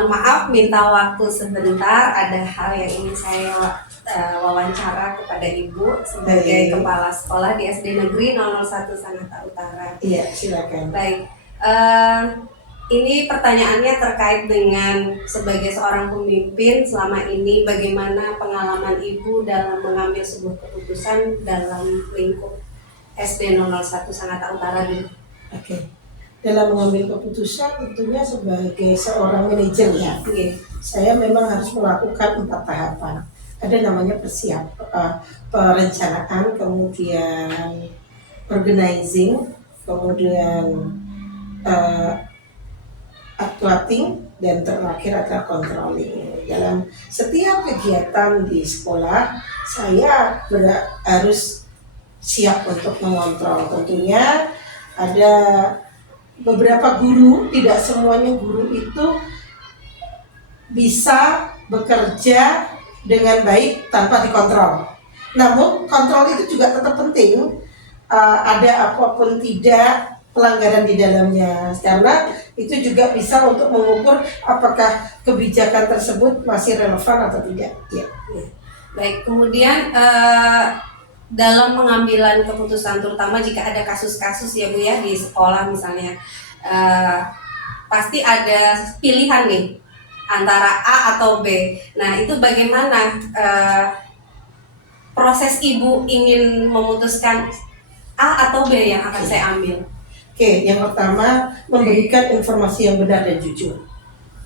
mohon maaf, minta waktu sebentar. Ada hal yang ingin saya wawancara kepada Ibu sebagai kepala sekolah di SD Negeri 001 Sangatta Utara. Iya, silakan. Baik, ini pertanyaannya terkait dengan sebagai seorang pemimpin selama ini, bagaimana pengalaman Ibu dalam mengambil sebuah keputusan dalam lingkup SD 001 Sangatta Utara dulu? Oke. Dalam mengambil keputusan tentunya sebagai seorang manajer ya. Saya memang harus melakukan 4 tahapan. Ada namanya perencanaan, kemudian organizing, kemudian actuating, dan terakhir adalah controlling. Dalam setiap kegiatan di sekolah, saya harus siap untuk mengontrol. Tentunya ada beberapa guru, tidak semuanya guru itu bisa bekerja dengan baik tanpa dikontrol. Namun kontrol itu juga tetap penting. Ada apapun tidak pelanggaran di dalamnya, karena itu juga bisa untuk mengukur apakah kebijakan tersebut masih relevan atau tidak. Ya. Baik, kemudian dalam pengambilan keputusan, terutama jika ada kasus-kasus ya Bu ya di sekolah misalnya, pasti ada pilihan nih antara A atau B. Nah itu bagaimana proses Ibu ingin memutuskan A atau B yang akan saya ambil? Oke, yang pertama memberikan informasi yang benar dan jujur,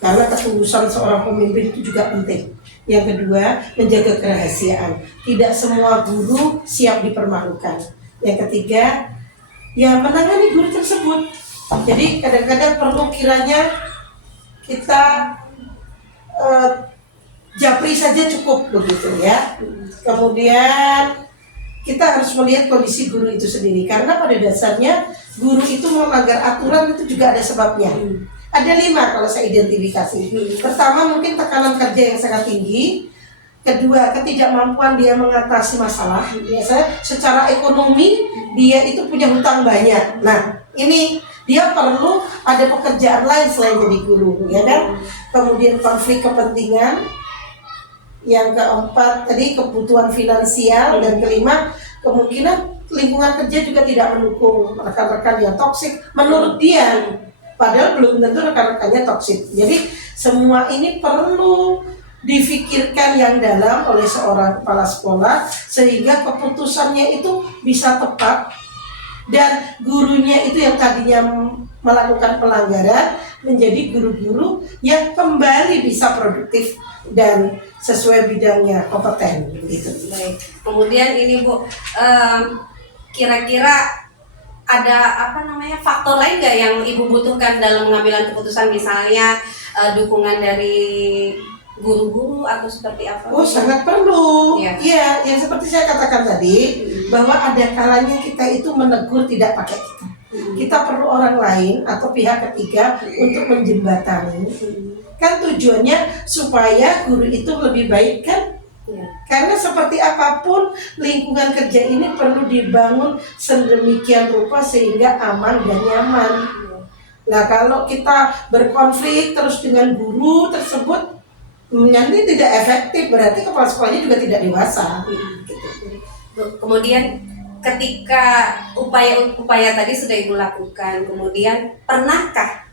karena ketulusan seorang pemimpin itu juga penting. Yang kedua, menjaga kerahasiaan. Tidak semua guru siap dipermalukan. Yang ketiga, ya menangani guru tersebut. Jadi kadang-kadang perlu kiranya kita japri saja cukup begitu ya. Kemudian kita harus melihat kondisi guru itu sendiri, karena pada dasarnya guru itu melanggar aturan itu juga ada sebabnya. Ada 5 kalau saya identifikasi. Pertama, mungkin tekanan kerja yang sangat tinggi. Kedua, ketidakmampuan dia mengatasi masalah. Biasanya secara ekonomi dia itu punya hutang banyak. Nah, ini dia perlu ada pekerjaan lain selain jadi guru, ya kan? Kemudian konflik kepentingan. Yang keempat tadi kebutuhan finansial, dan kelima kemungkinan lingkungan kerja juga tidak mendukung, rekan-rekan yang toksik menurut dia, padahal belum tentu rekan-rekannya toksik. Jadi semua ini perlu difikirkan yang dalam oleh seorang kepala sekolah sehingga keputusannya itu bisa tepat, dan gurunya itu yang tadinya melakukan pelanggaran menjadi guru-guru yang kembali bisa produktif dan sesuai bidangnya, kompeten gitu. Baik. Kemudian ini Bu, kira-kira ada faktor lain nggak yang Ibu butuhkan dalam pengambilan keputusan, misalnya dukungan dari guru-guru atau seperti apa? Oh, sangat perlu. Iya, yang seperti saya katakan tadi, bahwa ada kalanya kita itu menegur tidak pakai kita. Kita perlu orang lain atau pihak ketiga untuk menjembatani. Kan tujuannya supaya guru itu lebih baik kan? Karena seperti apapun lingkungan kerja ini perlu dibangun sedemikian rupa sehingga aman dan nyaman. Nah, kalau kita berkonflik terus dengan guru tersebut, nanti tidak efektif, berarti kepala sekolahnya juga tidak dewasa. Kemudian ketika upaya tadi sudah Ibu lakukan, kemudian pernahkah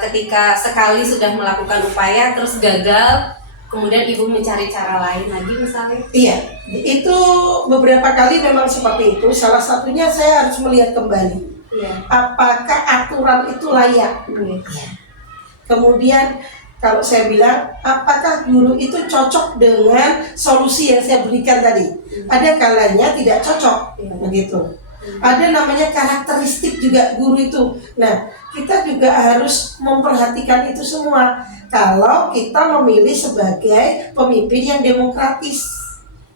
ketika sekali sudah melakukan upaya terus gagal, kemudian Ibu mencari cara lain lagi misalnya? Iya, itu beberapa kali memang seperti itu. Salah satunya saya harus melihat kembali, apakah aturan itu layak. Kemudian kalau saya bilang, apakah guru itu cocok dengan solusi yang saya berikan tadi? Ada kalanya tidak cocok, begitu. Ada namanya karakteristik juga guru itu. Nah, kita juga harus memperhatikan itu semua. Kalau kita memilih sebagai pemimpin yang demokratis.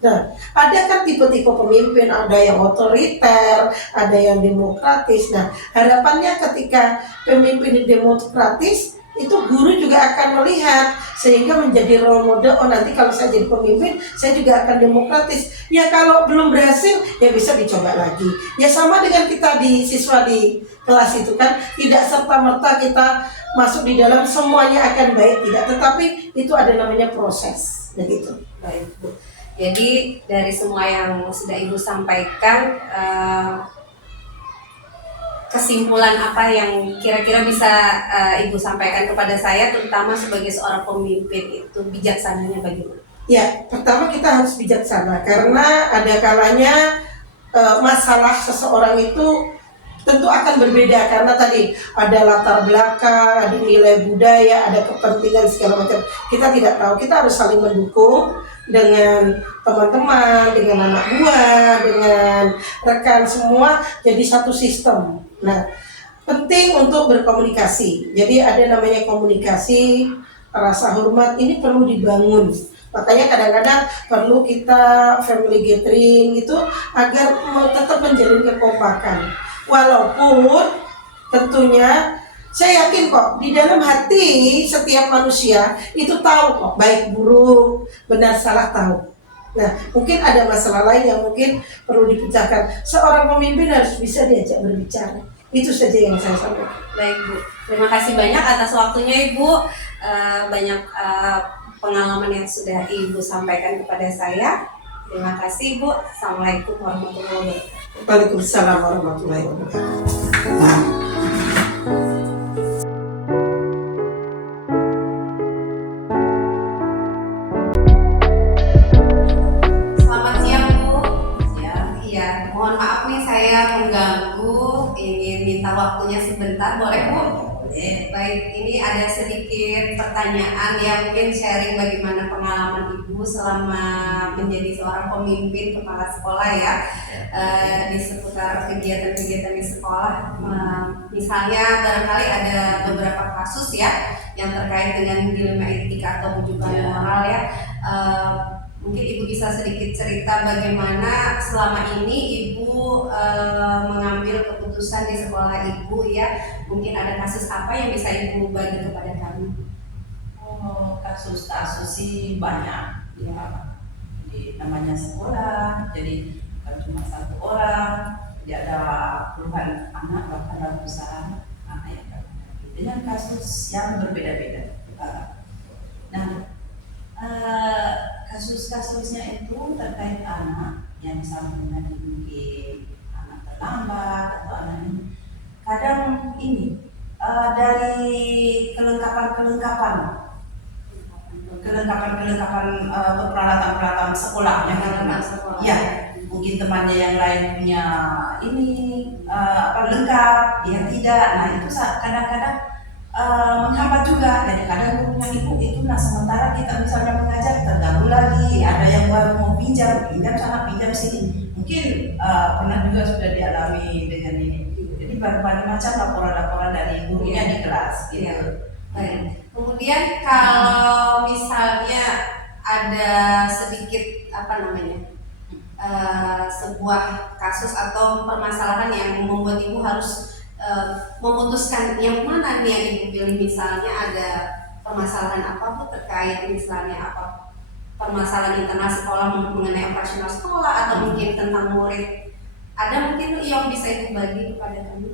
Nah, ada kan tipe-tipe pemimpin, ada yang otoriter, ada yang demokratis. Nah, harapannya ketika pemimpin demokratis, itu guru juga akan melihat sehingga menjadi role model. Oh, nanti kalau saya jadi pemimpin saya juga akan demokratis. Ya kalau belum berhasil ya bisa dicoba lagi. Ya sama dengan kita di siswa di kelas itu kan, tidak serta-merta kita masuk di dalam semuanya akan baik, tidak, tetapi itu ada namanya proses begitu. Baik, Bu. Jadi dari semua yang sudah Ibu sampaikan, kesimpulan apa yang kira-kira bisa Ibu sampaikan kepada saya, terutama sebagai seorang pemimpin, itu bijaksananya bagaimana? Ya, pertama kita harus bijaksana karena ada kalanya masalah seseorang itu tentu akan berbeda karena tadi ada latar belakang, ada nilai budaya, ada kepentingan segala macam. Kita tidak tahu, kita harus saling mendukung dengan teman-teman, dengan anak buah, dengan rekan semua jadi satu sistem. Nah, penting untuk berkomunikasi. Jadi ada namanya komunikasi, rasa hormat ini perlu dibangun. Makanya kadang-kadang perlu kita family gathering itu agar tetap menjalin kekompakan. Walaupun tentunya saya yakin kok di dalam hati setiap manusia itu tahu kok baik buruk, benar salah tahu. Nah, mungkin ada masalah lain yang mungkin perlu dipecahkan. Seorang pemimpin harus bisa diajak berbicara. Itu saja yang saya sampaikan. Baik, Bu. Terima kasih banyak atas waktunya, Ibu. Banyak pengalaman yang sudah Ibu sampaikan kepada saya. Terima kasih, Bu. Assalamualaikum warahmatullahi wabarakatuh. Waalaikumsalam warahmatullahi wabarakatuh. Selamat siang, Bu. Siang. Iya, mohon maaf nih saya mengganggu. Ingin minta waktunya sebentar, boleh, Bu? Baik, ini ada sedikit pertanyaan ya, mungkin sharing bagaimana pengalaman Ibu selama menjadi seorang pemimpin kepala sekolah ya, di seputar kegiatan-kegiatan di sekolah. Misalnya barangkali ada beberapa kasus ya yang terkait dengan dilema etika atau bujukan moral ya. Mungkin Ibu bisa sedikit cerita bagaimana selama ini Ibu mengambil keputusan di sekolah Ibu ya. Mungkin ada kasus apa yang bisa Ibu bagi kepada kami? Oh, kasus-kasus sih banyak ya. Jadi namanya sekolah, jadi bukan cuma satu orang, jadi ada puluhan anak bahkan ratusan anak yang dengan kasus yang berbeda-beda. Nah, kasus-kasusnya itu terkait anak yang misalnya mungkin anak terlambat atau anak ini kadang ini dari kelengkapan untuk peralatan sekolahnya ya, mungkin temannya yang lain punya ini lengkap, dia tidak. Nah itu kadang-kadang menghambat juga. Jadi kadang gurunya itu nah sementara kita misalnya mengajar terganggu lagi, ada yang baru mau pinjam sana pinjam sini. Mungkin pernah juga sudah dialami dengan ini. Jadi berbagai macam laporan-laporan dari gurunya di kelas gitu. Ya. Baik. Kemudian kalau misalnya ada sedikit sebuah kasus atau permasalahan yang membuat Ibu harus memutuskan yang mana nih yang Ibu pilih, misalnya ada permasalahan apa Bu terkait misalnya permasalahan internal sekolah mengenai operasional sekolah atau mungkin tentang murid, ada mungkin yang bisa Ibu bagi kepada kami?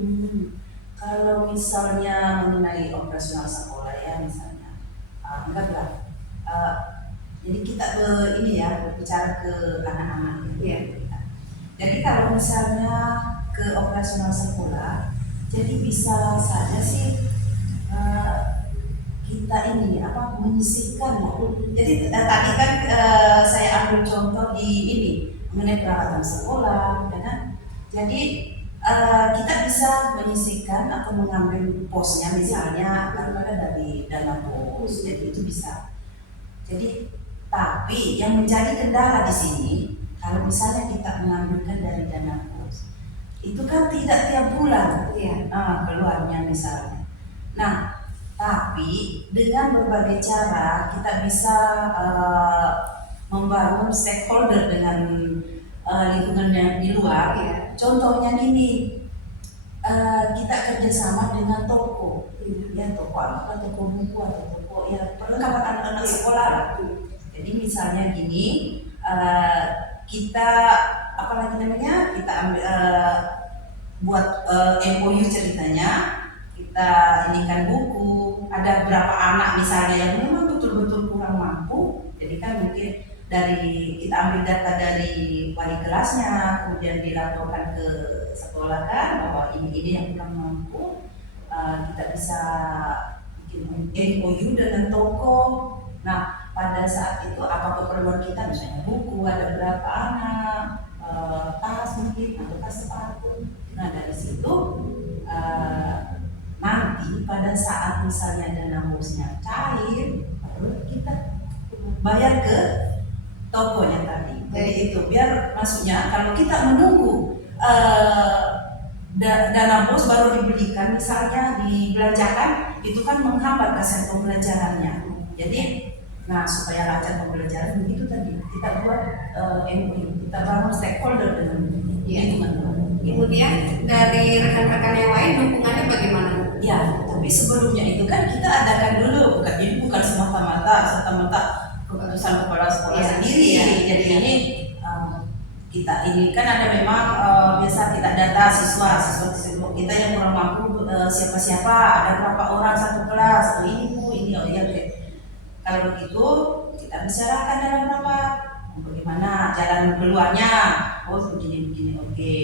Kalau misalnya mengenai operasional sekolah ya misalnya, jadi kita berbicara ke anak-anak. Yeah. Jadi kalau misalnya ke operasional sekolah, jadi bisa saja sih kita menyisihkan. Jadi tadi kan saya ambil contoh di ini mengenai peralatan sekolah, ya kan? Jadi kita bisa menyisihkan atau mengambil posnya misalnya daripada dari dana pos, jadi itu bisa. Jadi tapi yang menjadi kendala di sini kalau misalnya kita mengambilkan dari dana pos, itu kan tidak tiap bulan keluarnya misalnya. Nah, tapi dengan berbagai cara kita bisa membangun stakeholder dengan lingkungan yang di luar. Contohnya gini, kita kerjasama dengan toko, ya toko apa, toko buku atau toko ya perlengkapan anak-anak sekolah lah. Jadi misalnya gini, kita apa lagi namanya, kita ambil buat MOU ceritanya, kita inikan buku, ada berapa anak misalnya yang memang betul-betul kurang mampu, jadi kan mungkin dari kita ambil data dari wali kelasnya, kemudian dilaporkan ke sekolah kan bahwa ini yang kurang mampu, kita bisa bikin MOU dengan toko. Nah pada saat itu apa keperluan kita, misalnya buku, ada berapa anak, tas mungkin atau tas sepatu. Nah dari situ nanti pada saat misalnya dana bosnya cair, baru kita bayar ke tokonya tadi. Jadi itu biar maksudnya kalau kita menunggu dana bos baru dibelikan, misalnya dibelanjakan, itu kan menghambat hasil pembelajarannya. Jadi nah supaya lancar pembelajaran begitu tadi kita buat MOU, kita bangun stakeholder dengan itu kan. Kemudian dari rekan-rekan yang lain dukungannya bagaimana? Ya, tapi sebelumnya itu kan kita adakan dulu, bukan semata-mata keputusan kepala sekolah sendiri. Jadi ini kita ini kan ada memang biasa kita data siswa kita yang kurang mampu, siapa-siapa, ada berapa orang satu kelas, ini oh ya kalau begitu kita bicarakan dalam rapat bagaimana jalan keluarnya, begini oke.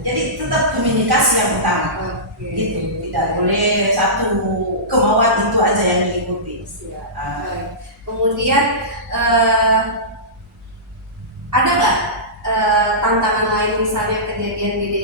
Jadi tetap komunikasi yang utama. Gitu, tidak boleh satu kemauan itu aja yang diikuti. Kemudian ada nggak tantangan lain, misalnya kejadian di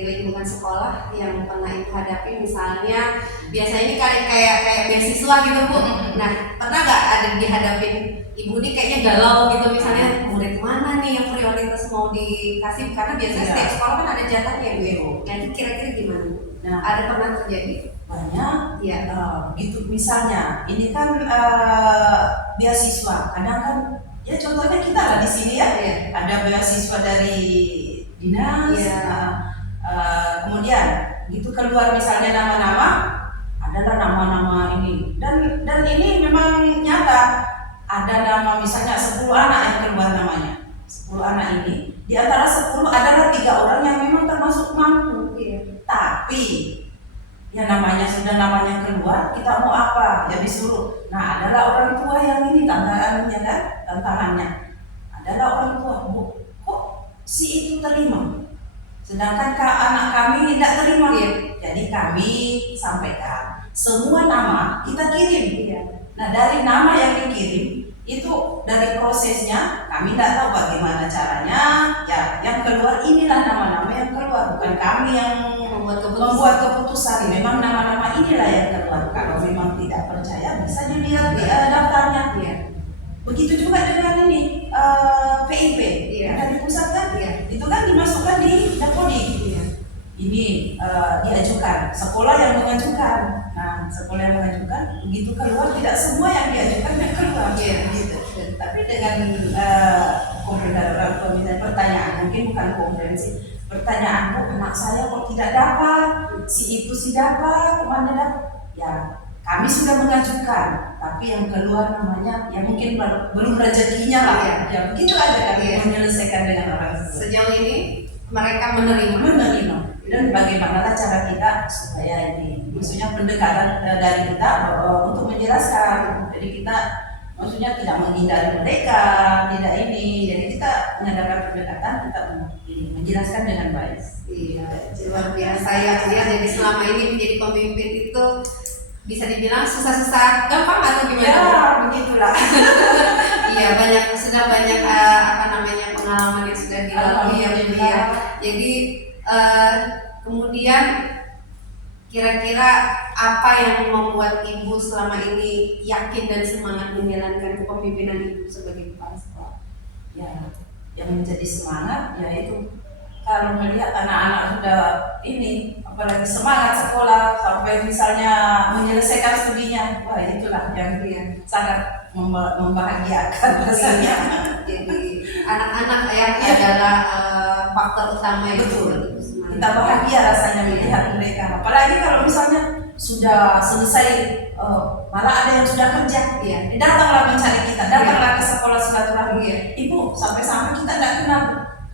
lingkungan sekolah yang pernah ibu hadapi, misalnya biasanya ini kayak beasiswa gitu Bu. Nah pernah nggak ada dihadapin ibu ini kayaknya galau gitu, misalnya murid mana nih yang prioritas mau dikasih, karena biasanya setiap sekolah kan ada jatahnya Bu. Nah itu kira-kira gimana Bu? Nah, ada pernah terjadi? Banyak ya. Gitu misalnya ini kan beasiswa, kadang kan ya contohnya kita lah di sini ya, ada beasiswa dari dinas, kemudian gitu keluar misalnya nama-nama, adalah nama-nama ini dan ini memang nyata, ada nama misalnya 10 anak yang keluar namanya, 10 anak ini di antara 10 adalah 3 orang yang memang termasuk mampu. Tapi ya namanya keluar, kita mau apa? Ya disuruh. Nah adalah orang tua yang ini tantangannya kan, tantangannya adalah orang tua. Bu, kok si itu terima? Sedangkan anak kami tidak terima ya. Jadi kami sampaikan semua nama kita kirim. Nah dari nama yang dikirim itu dari prosesnya kami tidak tahu bagaimana caranya. Ya yang keluar inilah nama-nama yang keluar, bukan kami yang membuat keputusan. Memang nama-nama inilah yang keluar. Kalau memang tidak percaya bisa dilihat daftarnya. Begitu juga dengan ini PIP dari pusat kan, itu kan dimasukkan di Dapodi. Ini diajukan, sekolah yang mengajukan. Nah sekolah yang mengajukan begitu keluar, tidak semua yang diajukan yang keluar. Gitu. Tapi dengan komentar orang tua misalnya pertanyaan, mungkin bukan konferensi, pertanyaan kok anak saya kok tidak dapat, si itu si dapat, kemana dapat? Ya kami sudah mengajukan, tapi yang keluar namanya ya mungkin belum rezekinya lah. Ya begitu aja kami menyelesaikan dengan orang tua. Sejauh ini mereka menerima. Dan bagaimana cara kita supaya ini, maksudnya pendekatan dari kita untuk menjelaskan. Jadi kita maksudnya tidak menghindari mereka, tidak ini. Jadi kita mengadakan pendekatan, kita menjelaskan dengan baik. Luar biasa ya. Jadi selama ini menjadi pemimpin itu bisa dibilang susah-susah gampang atau gimana? Ya begitulah. Iya sudah banyak pengalaman yang sudah dilalui ya Bu ya. Jadi kemudian kira-kira apa yang membuat Ibu selama ini yakin dan semangat menjalankan kepemimpinan Ibu sebagai kepala sekolah? Ya, yang menjadi semangat yaitu kalau melihat anak-anak sudah ini, apalagi semangat sekolah sampai misalnya menyelesaikan studinya, wah itulah yang sangat membahagiakan rasanya. Jadi anak-anak adalah faktor utama yang betul. Kita bahagia rasanya melihat mereka. Apalagi kalau misalnya sudah selesai, malah ada yang sudah kerja, Iya. datanglah mencari kita, datanglah ke sekolah silaturahmi. Ibu, sampai-sampai kita tidak kenal.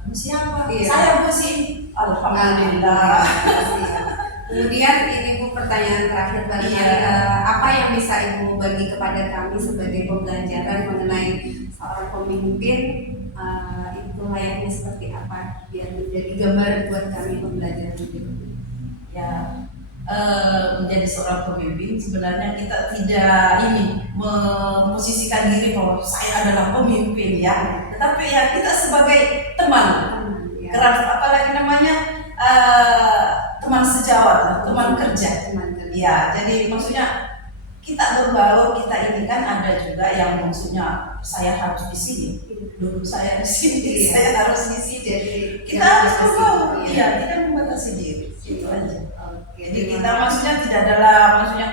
Kamu siapa? Iya. Saya Bu sih. Alhamdulillah. Kemudian ini Bu, pertanyaan terakhir barangkali, Iya. apa yang bisa Ibu bagi kepada kami sebagai pembelajaran mengenai seorang pemimpin, itu layaknya seperti apa biar menjadi gambaran buat kami pembelajaran itu. Ya, menjadi seorang pemimpin sebenarnya kita tidak memposisikan diri bahwa saya adalah pemimpin ya, tetapi ya kita sebagai teman, Ya. apalagi namanya teman sejawat lah, teman kerja. Teman kerja. Ya, jadi maksudnya kita berbaur, kita ini kan ada juga yang maksudnya saya harus di sini, dulu saya di sini, Iya. saya harus di sini. Jadi Kita harus membatasi, berbaur, iya. iya, tidak membatasi diri, itu aja. Oke, Jadi terima kita kasih. maksudnya tidak dalam maksudnya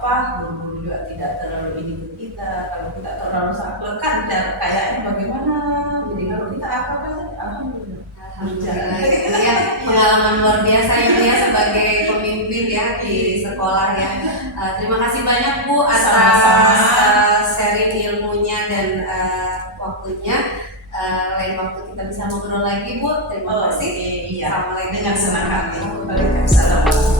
guru-guru juga tidak terlalu ini ke kita. Kalau kita terlalu saklek kan kayaknya bagaimana? Jadi kalau kita apa kan alhamdulillah. Alhamdulillah, itu ya pengalaman luar biasa ini ya sebagai pemimpin ya di sekolah ya. Terima kasih banyak Bu atas Sama-sama. sharing ilmunya dan waktunya. Lain waktu kita bisa ngobrol lagi Bu. Terima kasih. Iya. Assalamualaikum. Dengan senang hati. Waalaikumsalam.